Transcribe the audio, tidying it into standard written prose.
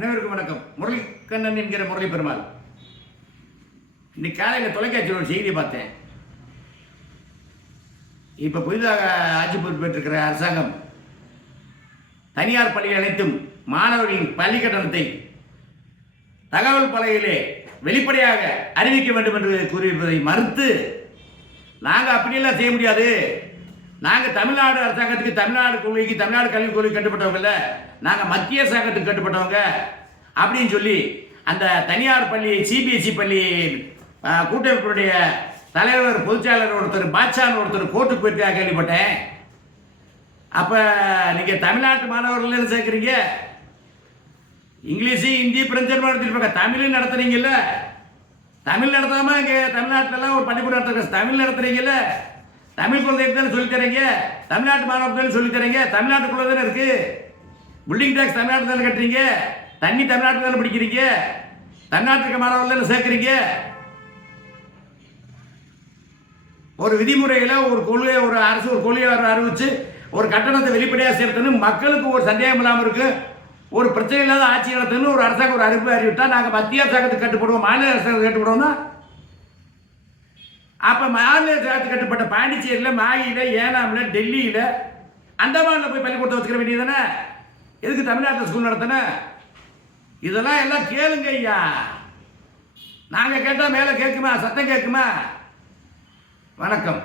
அனைவருக்கும் வணக்கம். முரளிக்கண்ணன் என்கிற முரளி பெருமாள். இன்னைக்கு காலையில் தொலைக்காட்சியில் ஒரு செய்தி பார்த்தேன். இப்போ புதிதாக ஆட்சி பொறுப்பேற்றிருக்கிற அரசாங்கம் தனியார் பள்ளி அனைத்தும் மாணவர்களின் பள்ளி கட்டணத்தை தகவல் பலகையிலே வெளிப்படையாக அறிவிக்க வேண்டும் என்று கூறியிருப்பதை மறுத்து, நாங்கள் அப்படியெல்லாம் செய்ய முடியாது, நாங்கள் தமிழ்நாடு அரசாங்கத்துக்கு, தமிழ்நாடு கொள்கைக்கு, தமிழ்நாடு கல்விக் கொள்கை கட்டுப்பட்டவங்க, நாங்கள் மத்திய அரசாங்கத்துக்கு கட்டுப்பட்டவங்க அப்படின்னு சொல்லி அந்த தனியார் பள்ளி, சிபிஎஸ்சி பள்ளி கூட்டமைப்புடைய தலைவர், பொதுச்செயலாளர் ஒருத்தர், பாட்சான் ஒருத்தர் கோர்ட்டுக்கு போயிருக்கா கேள்விப்பட்டேன். அப்போ நீங்கள் தமிழ்நாட்டு மாணவர்கள் சேர்க்குறீங்க, இங்கிலீஷு, ஹிந்தி, பிரெஞ்சு நடத்திருப்பாங்க, தமிழும் நடத்துறீங்கல்ல. தமிழ் நடத்தாம இங்கே தமிழ்நாட்டிலலாம் ஒரு பள்ளிக்கூடம் நடத்துறீங்க, தமிழ் நடத்துறீங்கல்ல. தமிழ் குழந்தைக்கு தானே சொல்லித்தரீங்க, தமிழ்நாட்டு மாணவர்கள் சொல்லித்தரீங்க. தமிழ்நாட்டுக்குள்ள தானே இருக்கு. பில்டிங் டேக்ஸ் தமிழ்நாட்டில் தானே கட்டுறீங்க, தண்ணி தமிழ்நாட்டில் தானே பிடிக்கிறீங்க, தமிழ்நாட்டுக்கு மாணவர்கள் தானே சேர்க்குறீங்க. ஒரு விதிமுறையில் ஒரு கொள்கை, ஒரு அரசு ஒரு கொள்கையை அறிவிச்சு ஒரு கட்டணத்தை வெளிப்படையாக சேர்த்தணும், மக்களுக்கு ஒரு சந்தேகம் இல்லாமல் இருக்கு, ஒரு பிரச்சனை இல்லாத ஆட்சி நடத்தணும் ஒரு அரசாங்கம் ஒரு அறிவிப்பு அறிவிட்டால் நாங்கள் மத்திய அரசாங்கத்துக்கு கட்டுப்படுவோம், மாநில அரசாங்கத்துக்கு கட்டுப்படுவோம்னா, அப்போ மாநில அரசாங்கத்துக்கு கட்டுப்பட்ட பாண்டிச்சேரியில், மாகியில், ஏனாமில், டெல்லியில், அந்தமானில் போய் பள்ளிக்கூடத்தை வச்சுக்கிற வேண்டியதானே. எதுக்கு தமிழ்நாட்டில் ஸ்கூல் நடத்தினேன்? இதெல்லாம் எல்லாம் கேளுங்க ஐயா. நாங்கள் கேட்டால் மேலே கேட்குமா, சத்தம் கேட்குமா? வணக்கம்.